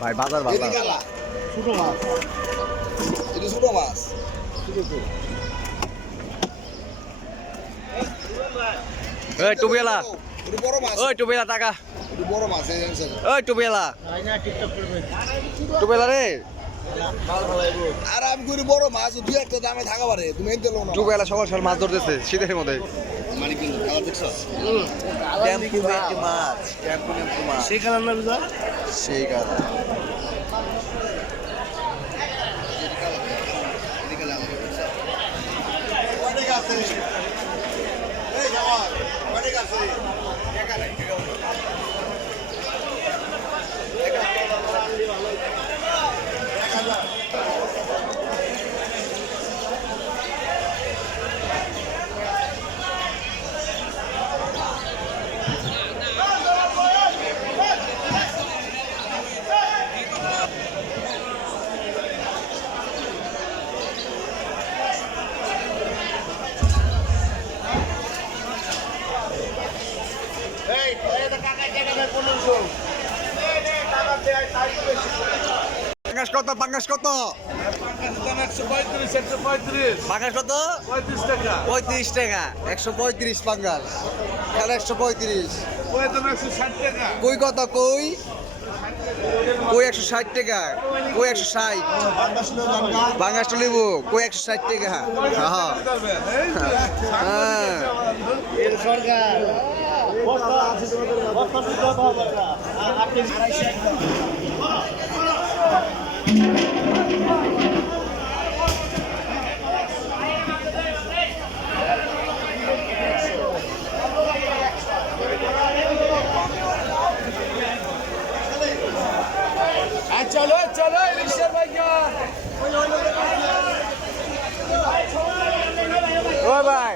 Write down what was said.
ভাই বাজার ভালো ছোট মাছ, এটা ছোট মাছ। ওই টুপিওয়ালা, এটা বড় মাছ, ওই টুপিওয়ালা টাকা, এটা বড় মাছ। ওই টুপিওয়ালা, টুপিওয়ালা রে। আর আমি করি বড় মাছ, দু একটা দামে থাকা পারে, তুমি এনতে লো না। টুপিওয়ালা সকাল সকাল মাছ ধরতেছে শীতের মধ্যে। মানে কিন্তু খাওয়া দেখছো? টেম্পু মাছ, টেম্পু মাছ, সেই কারণ না বুঝা? সেই কারণ। অনেক আছে, এই যাওয়ার অনেক আছে। পাঙ্গাস কত? পাঙ্গাস কত? পাঙ্গাস কত? 35 টাকা। 135 পাঙ্গাস। 135। কই কত? কই 160 টাকা। কই 160। পাঙ্গাসটা লিবো। কই 160 টাকা। হ্যাঁ হ্যাঁ। সরকার চলো চলো রিক্সার ভাইয়া। ও ভাই